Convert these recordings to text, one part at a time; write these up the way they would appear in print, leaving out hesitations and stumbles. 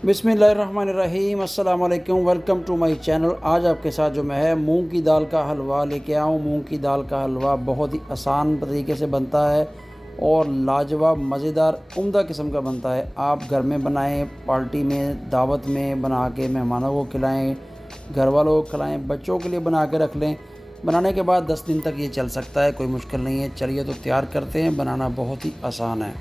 बिस्मिल्लाहिर्रहमानिर्रहीम, अस्सलाम वालेकुम, वेलकम टू माय चैनल। आज आपके साथ जो मैं है मूंग की दाल का हलवा लेके आया हूँ। मूंग की दाल का हलवा बहुत ही आसान तरीके से बनता है और लाजवाब मज़ेदार उम्दा किस्म का बनता है। आप घर में बनाएं, पार्टी में, दावत में बना के मेहमानों को खिलाएं, घर वालों को खिलाएं, बच्चों के लिए बना के रख लें। बनाने के बाद 10 दिन तक ये चल सकता है, कोई मुश्किल नहीं है। चलिए तो तैयार करते हैं। बनाना बहुत ही आसान है।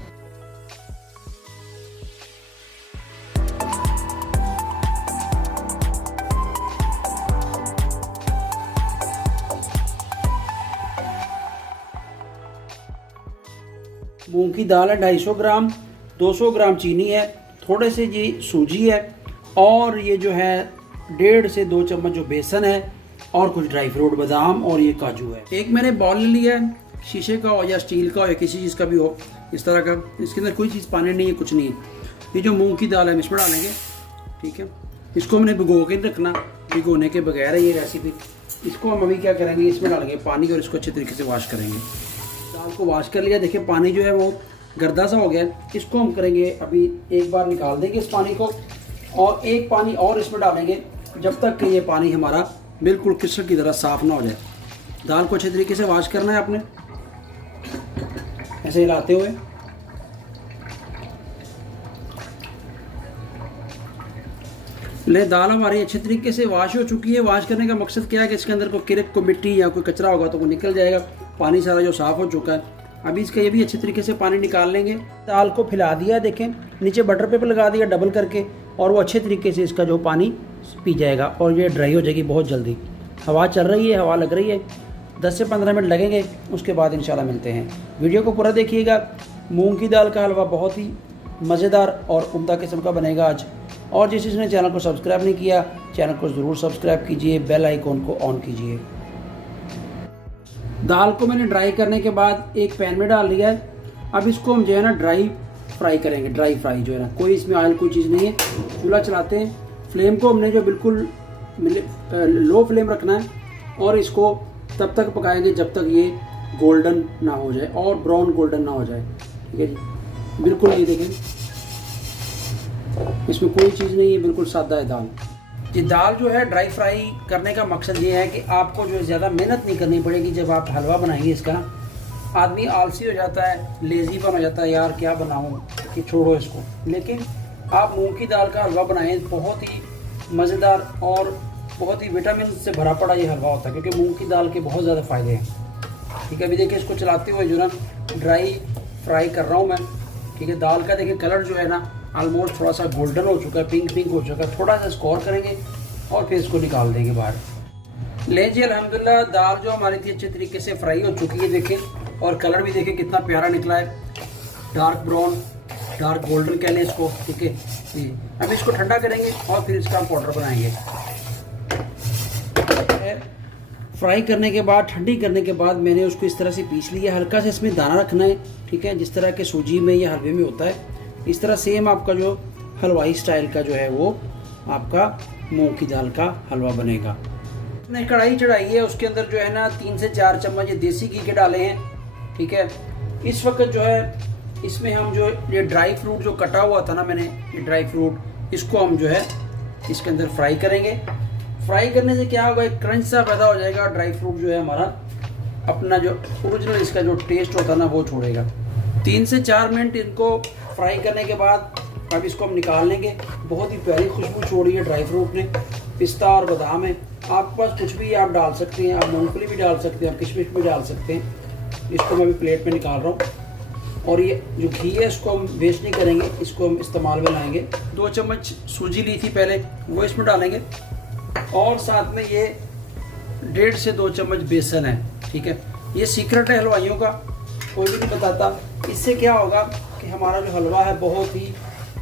मूंग की दाल है 250 ग्राम, 200 ग्राम चीनी है, थोड़े से जी सूजी है और ये जो है 1.5 से 2 चम्मच जो बेसन है और कुछ ड्राई फ्रूट, बादाम और ये काजू है। एक मैंने बॉल लिया है, शीशे का हो या स्टील का हो या किसी चीज़ का भी हो, इस तरह का। इसके अंदर कोई चीज़ पानी नहीं है, कुछ नहीं है। ये जो मूंग की दाल है हम इसमें डालेंगे, ठीक है। इसको हमने भिगो के रखना, भिगोने के बगैर है ये रेसिपी। इसको हम अभी क्या करेंगे, इसमें डालेंगे पानी और इसको अच्छे तरीके से वॉश करेंगे। दाल को वॉश कर लिया, देखिए पानी जो है वो गर्दा सा हो गया है। इसको हम करेंगे अभी एक बार निकाल देंगे इस पानी को और एक पानी और इसमें डालेंगे जब तक कि ये पानी हमारा बिल्कुल क्रिस्टल की तरह साफ़ ना हो जाए। दाल को अच्छे तरीके से वॉश करना है आपने, ऐसे हिलाते हुए। ले दाल हमारी अच्छे तरीके से वॉश हो चुकी है। वॉश करने का मकसद क्या है कि इसके अंदर कोई किरक, कोई मिट्टी या कोई कचरा होगा तो वो निकल जाएगा। पानी सारा जो साफ़ हो चुका है, अभी इसका ये भी अच्छे तरीके से पानी निकाल लेंगे। दाल को फैला दिया, देखें नीचे बटर पेपर लगा दिया डबल करके, और वो अच्छे तरीके से इसका जो पानी पी जाएगा और ये ड्राई हो जाएगी बहुत जल्दी। हवा चल रही है, हवा लग रही है, 10 से 15 मिनट लगेंगे, उसके बाद इंशाल्लाह मिलते हैं। वीडियो को पूरा देखिएगा। मूँग की दाल का हलवा बहुत ही मज़ेदार और उम्दा किस्म का बनेगा आज। और जिस जिसने चैनल को सब्सक्राइब नहीं किया, चैनल को ज़रूर सब्सक्राइब कीजिए, बेल आइकॉन को ऑन कीजिए। दाल को मैंने ड्राई करने के बाद एक पैन में डाल लिया है। अब इसको हम जो है ना ड्राई फ्राई करेंगे। ड्राई फ्राई जो है ना, कोई इसमें ऑयल कोई चीज़ नहीं है। चूल्हा चलाते हैं, फ्लेम को हमने जो बिल्कुल लो फ्लेम रखना है और इसको तब तक पकाएंगे जब तक ये गोल्डन ना हो जाए और ब्राउन गोल्डन ना हो जाए, ठीक है जी। बिल्कुल ये देखें, इसमें कोई चीज़ नहीं है, बिल्कुल सादा है दाल। ये दाल जो है ड्राई फ्राई करने का मकसद ये है कि आपको जो है ज़्यादा मेहनत नहीं करनी पड़ेगी। जब आप हलवा बनाएंगे इसका ना, आदमी आलसी हो जाता है, लेजीपन हो जाता है, यार क्या बनाऊँ कि छोड़ो इसको। लेकिन आप मूंग की दाल का हलवा बनाएं, बहुत ही मज़ेदार और बहुत ही विटामिन से भरा पड़ा ये हलवा होता है, क्योंकि मूंग की दाल के बहुत ज़्यादा फ़ायदे हैं, ठीक है। अभी देखिए इसको चलाते हुए जो ना ड्राई फ्राई कर रहा हूँ मैं, ठीक है। दाल का देखिए कलर जो है ना ऑलमोस्ट थोड़ा सा गोल्डन हो चुका है, पिंक पिंक हो चुका है। थोड़ा सा स्कोर करेंगे और फिर इसको निकाल देंगे बाहर। ले जी अल्हम्दुलिल्लाह, दाल जो हमारी थी अच्छे तरीके से फ्राई हो चुकी है, देखें। और कलर भी देखें कितना प्यारा निकला है, डार्क ब्राउन, डार्क गोल्डन कह लें इसको, ठीक है जी। अब इसको ठंडा करेंगे और फिर इसका पाउडर बनाएंगे। फ्राई करने के बाद, ठंडी करने के बाद मैंने उसको इस तरह से पीस लिया। हल्का सा इसमें दाना रखना है, ठीक है, जिस तरह के सूजी में या हलवे में होता है। इस तरह सेम आपका जो हलवाई स्टाइल का जो है वो आपका मूंग की दाल का हलवा बनेगा। मैंने कढ़ाई चढ़ाई है, उसके अंदर जो है ना 3 से 4 चम्मच ये देसी घी के डाले हैं, ठीक है। इस वक्त जो है इसमें हम जो ये ड्राई फ्रूट जो कटा हुआ था ना मैंने, ये ड्राई फ्रूट, इसको हम जो है इसके अंदर फ्राई करेंगे। फ्राई करने से क्या होगा, एक क्रंच सा पैदा हो जाएगा। ड्राई फ्रूट जो है हमारा अपना जो ओरिजिनल इसका जो टेस्ट होता है ना वो छोड़ेगा। 3 से 4 मिनट इनको फ्राई करने के बाद अब इसको हम निकाल लेंगे। बहुत ही प्यारी खुशबू छोड़ी है ड्राई फ्रूट ने, पिस्ता और बादाम है। आपके पास कुछ भी आप डाल सकते हैं, आप मूंगफली भी डाल सकते हैं, आप किशमिश भी डाल सकते हैं। इसको मैं अभी प्लेट में निकाल रहा हूँ। और ये जो घी है इसको हम वेस्ट नहीं करेंगे, इसको हम इस्तेमाल में लाएंगे। 2 चम्मच सूजी ली थी पहले, वो इसमें डालेंगे और साथ में ये 1.5 से 2 चम्मच बेसन है, ठीक है। ये सीक्रेट है हलवाइयों का, कोई भी नहीं बताता। इससे क्या होगा कि हमारा जो हलवा है बहुत ही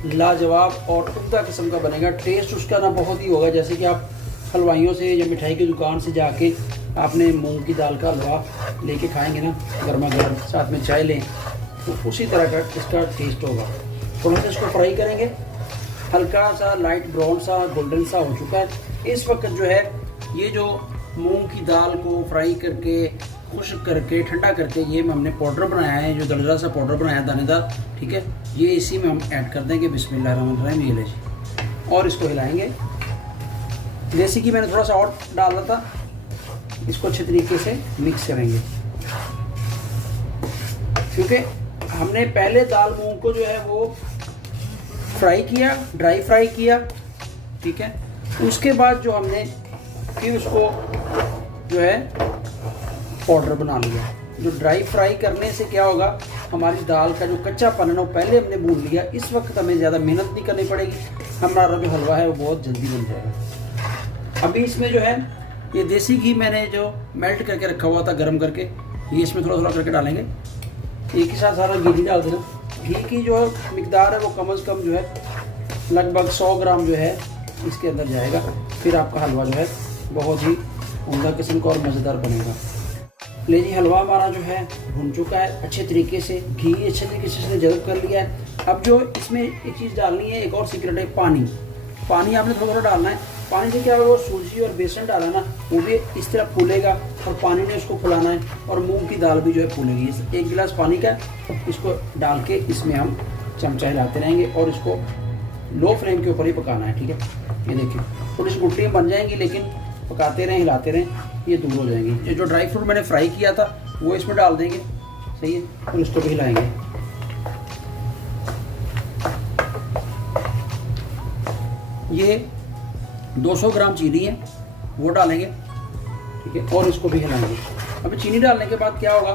लाजवाब और उम्दा किस्म का बनेगा। टेस्ट उसका ना बहुत ही होगा, जैसे कि आप हलवाइयों से या मिठाई की दुकान से जाके आपने मूंग की दाल का हलवा लेके खाएंगे ना गर्मा गर्म, साथ में चाय लें, तो उसी तरह का इसका टेस्ट होगा। थोड़ा सा इसको फ्राई करेंगे, हल्का सा लाइट ब्राउन सा गोल्डन सा हो चुका है। इस वक्त जो है ये जो मूंग की दाल को फ्राई करके, खुश्क करके, ठंडा करके ये हमने पाउडर बनाया है, जो दरदरा सा पाउडर बनाया दानेदार, ठीक है। ये इसी में हम ऐड कर देंगे। बिस्मिल्लाहिर्रहमानिर्रहीम। ये ले जी, और इसको हिलाएंगे। देसी घी मैंने थोड़ा सा और डाला था, इसको अच्छे तरीके से मिक्स करेंगे, क्योंकि हमने पहले दाल मूंग को जो है वो फ्राई किया, ड्राई फ्राई किया, ठीक है। उसके बाद जो हमने फिर उसको जो है पाउडर बना लिया। जो ड्राई फ्राई करने से क्या होगा, हमारी दाल का जो कच्चापन है ना वो पहले हमने भून लिया। इस वक्त हमें ज़्यादा मेहनत नहीं करनी पड़ेगी, हमारा जो हलवा है वो बहुत जल्दी बन जाएगा। अभी इसमें जो है ये देसी घी मैंने जो मेल्ट करके रखा हुआ था गर्म करके, ये इसमें थोड़ा थोड़ा करके डालेंगे। एक ही साथ सारा घी नहीं डाल देना। घी की जो मिकदार है वो कम से कम जो है लगभग 100 ग्राम जो है इसके अंदर जाएगा। फिर आपका हलवा जो है बहुत ही उम्दा किस्म का और मज़ेदार बनेगा। ले जी, हलवा हमारा जो है भुन चुका है अच्छे तरीके से, घी अच्छे तरीके से इसने जज़ब कर लिया है। अब जो इसमें एक चीज़ डालनी है, एक और सीक्रेट है, पानी। पानी आपने थोड़ा थोड़ा डालना है। पानी से क्या होगा, वो सूजी और बेसन डाला ना वो भी इस तरह फूलेगा और पानी ने उसको फुलाना है और मूंग की दाल भी जो है फूलेगी। 1 गिलास पानी का इसको डाल के इसमें हम चमचा हिलाते रहेंगे और इसको लो फ्लेम के ऊपर ही पकाना है, ठीक है। ये देखिए थोड़ी सी गुठलियाँ बन जाएंगी, लेकिन पकाते रहें, हिलाते रहें, ये दूर हो जाएंगी। ये जो ड्राई फ्रूट मैंने फ्राई किया था वो इसमें डाल देंगे, सही है, और इसको भी हिलाएंगे। ये 200 ग्राम चीनी है वो डालेंगे, ठीक है, और इसको भी हिलाएंगे। अभी चीनी डालने के बाद क्या होगा,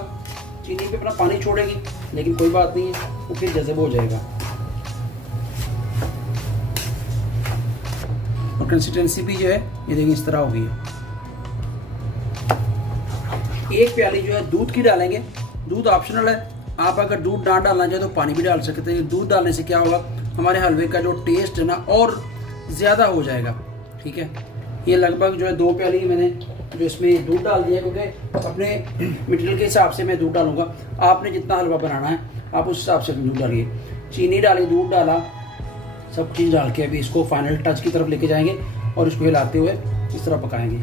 चीनी पे अपना पानी छोड़ेगी, लेकिन कोई बात नहीं है, वो फिर जज़ब हो जाएगा। और कंसिस्टेंसी भी जो है ये देखिए इस तरह होगी। 1 प्याली जो है दूध की डालेंगे। दूध ऑप्शनल है, आप अगर दूध ना डालना चाहे तो पानी भी डाल सकते हैं। दूध डालने से क्या होगा, हमारे हलवे का जो टेस्ट है ना और ज़्यादा हो जाएगा, ठीक है। ये लगभग जो है 2 प्याली मैंने जो इसमें दूध डाल दिया, क्योंकि अपने मटेरियल के हिसाब से मैं दूध डालूंगा। आपने जितना हलवा बनाना है आप उस हिसाब से दूध डालिए। चीनी डाली, दूध डाला, सब चीज़ डाल के अभी इसको फाइनल टच की तरफ लेके जाएंगे और इसको हिलाते हुए इस तरह पकाएंगे।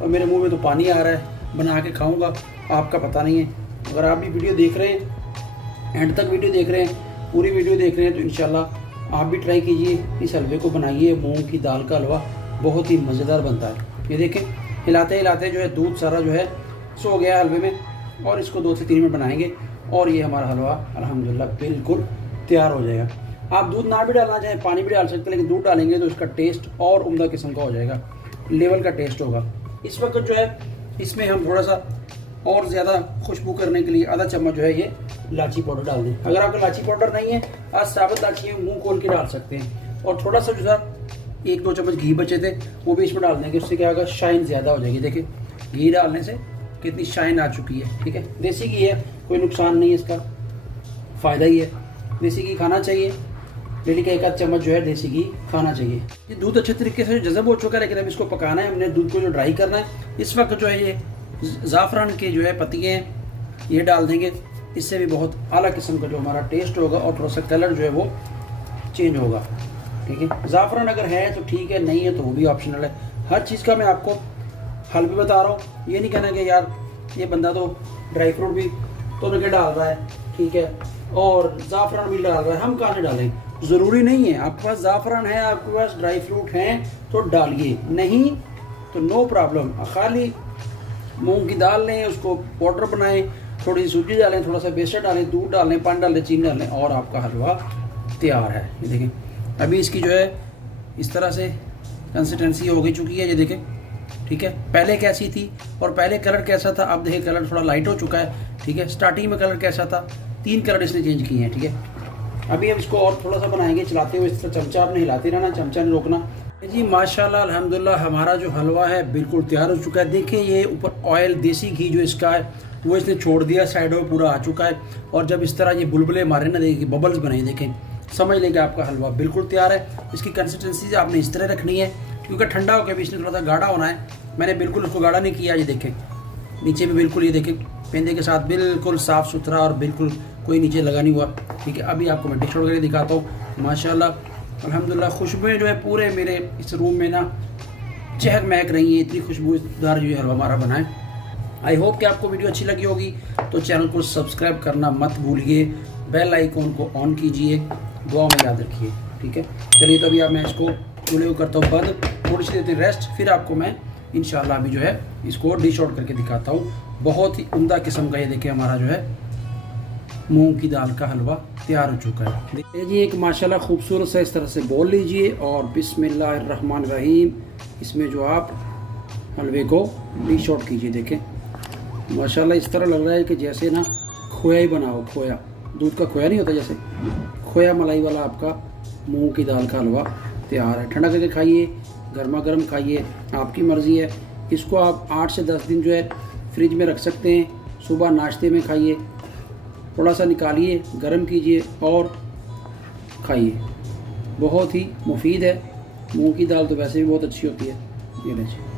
और मेरे मुंह में तो पानी आ रहा है, बना के खाऊंगा, आपका पता नहीं है। अगर आप भी वीडियो देख रहे हैं, एंड तक वीडियो देख रहे हैं, पूरी वीडियो देख रहे हैं, तो इंशाल्लाह आप भी ट्राई कीजिए, इस हलवे को बनाइए। मूंग की दाल का हलवा बहुत ही मज़ेदार बनता है। ये देखें हिलाते हिलाते जो है दूध सारा जो है सो गया हलवे में, और इसको 2 से 3 मिनट बनाएंगे और ये हमारा हलवा अल्हम्दुलिल्लाह बिल्कुल तैयार हो जाएगा। आप दूध ना भी डालना चाहें, पानी भी डाल सकते हैं, लेकिन दूध डालेंगे तो इसका टेस्ट और उम्दा किस्म का हो जाएगा, लेवल का टेस्ट होगा। इस वक्त जो है इसमें हम थोड़ा सा और ज़्यादा खुशबू करने के लिए आधा चम्मच जो है ये इलायची पाउडर डाल दें। अगर आपको इलायची पाउडर नहीं है, आज साबुत इलायची मुंह खोल के डाल सकते हैं। और थोड़ा सा जो सा 1-2 चम्मच घी बचे थे वो भी इसमें डाल देंगे, उससे क्या होगा, शाइन ज़्यादा हो जाएगी। देखिए घी डालने से कितनी शाइन आ चुकी है, ठीक है। देसी घी है, कोई नुकसान नहीं है, इसका फ़ायदा ही है। देसी घी खाना चाहिए, डेली का 1 चम्मच जो है देसी घी खाना चाहिए। ये दूध अच्छे तरीके से जज़ब हो चुका है, लेकिन अब इसको पकाना है हमने, दूध को जो ड्राई करना है। इस वक्त जो है ये ज़ाफ़रान के जो है पत्तियाँ हैं ये डाल देंगे, इससे भी बहुत आला किस्म का जो हमारा टेस्ट होगा और थोड़ा सा कलर जो है वो चेंज होगा, ठीक है। ज़ाफ़रान अगर है तो ठीक है, नहीं है तो वो भी ऑप्शनल है। हर चीज़ का मैं आपको हलवे बता रहा हूँ, ये नहीं कहना कि यार ये बंदा तो ड्राई फ्रूट भी तो नके डाल रहा है, ठीक है, और ज़ाफ़रान भी डाल रहा है, हम कहाँ से डालें। ज़रूरी नहीं है, आपके पास ज़ाफ़रान है, आपके पास ड्राई फ्रूट हैं तो डालिए, नहीं तो नो प्रॉब्लम। खाली मूंग की दाल लें, उसको पाउडर बनाएं, थोड़ी सी सूजी डालें, थोड़ा सा बेसन डालें, दूध डालें, पानी डालें, चीनी डालें, और आपका हलवा तैयार है। ये देखें अभी इसकी जो है इस तरह से कंसिस्टेंसी हो गई चुकी है, ये देखें, ठीक है। पहले कैसी थी और पहले कलर कैसा था, अब देखिए कलर थोड़ा लाइट हो चुका है, ठीक है। स्टार्टिंग में कलर कैसा था, 3 कलर इसने चेंज किए हैं, ठीक है। अभी हम इसको और थोड़ा सा बनाएंगे, चलाते हुए इस तरह चमचा आपने हिलाते रहना, चमचा नहीं रोकना जी। माशाल्लाह अल्हम्दुलिल्लाह हमारा जो हलवा है बिल्कुल तैयार हो चुका है। देखिए ये ऊपर ऑयल देसी घी जो इसका है वो इसने छोड़ दिया, साइडों में पूरा आ चुका है। और जब इस तरह ये बुलबुले मारे ना, देखिए बबल्स बने, देखें, समझ लेंगे आपका हलवा बिल्कुल तैयार है। इसकी कंसिस्टेंसी आपने इस तरह रखनी है, क्योंकि ठंडा होकर भी इसने थोड़ा सा गाढ़ा होना है। मैंने बिल्कुल उसको गाढ़ा नहीं किया, ये देखें नीचे भी बिल्कुल, ये देखें पेंदे के साथ बिल्कुल साफ़ सुथरा और बिल्कुल कोई नीचे लगा नहीं हुआ, ठीक है। अभी आपको मैं डिश छोड़ करके दिखाता हूँ। माशाल्लाह अल्हम्दुलिल्लाह खुशबुएँ जो है पूरे मेरे इस रूम में ना चहक महक रही है, इतनी खुशबूदार जो हलवा हमारा बना है। आई होप कि आपको वीडियो अच्छी लगी होगी, तो चैनल को सब्सक्राइब करना मत भूलिए, बेल आइकॉन को ऑन कीजिए, दुआ में याद रखिए, ठीक है। चलिए तो अभी अब मैं इसको चूल्हे को करता हूँ बंद, थोड़ी सी देती रेस्ट, फिर आपको मैं इंशाल्लाह अभी जो है इसको डिश आउट करके दिखाता हूँ। बहुत ही उम्दा किस्म का ये देखिए हमारा जो है मूंग की दाल का हलवा तैयार हो चुका है। देखिए जी एक माशाल्लाह खूबसूरत सा इस तरह से बोल लीजिए और बिस्मिल्लाहिर्रहमानिर्रहीम इसमें जो आप हलवे को डिश आउट कीजिए। देखें माशाल्लाह इस तरह लग रहा है कि जैसे ना खोया ही बना हो, खोया, दूध का खोया नहीं होता, जैसे खोया मलाई वाला आपका मूंग की दाल का हलवा तैयार है। ठंडा करके खाइए, गर्मा गर्म खाइए, आपकी मर्ज़ी है। इसको आप 8 से 10 दिन जो है फ्रिज में रख सकते हैं, सुबह नाश्ते में खाइए, थोड़ा सा निकालिए, गर्म कीजिए और खाइए। बहुत ही मुफीद है। मूंग की दाल तो वैसे भी बहुत अच्छी होती है। ये लीजिए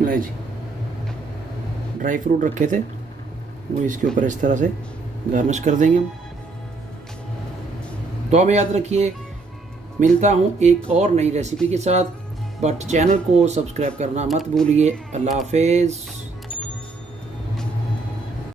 नहीं जी, ड्राई फ्रूट रखे थे वो इसके ऊपर इस तरह से गार्निश कर देंगे हम। तो हमें याद रखिए, मिलता हूँ एक और नई रेसिपी के साथ, बट चैनल को सब्सक्राइब करना मत भूलिए। अल्लाह हाफिज़।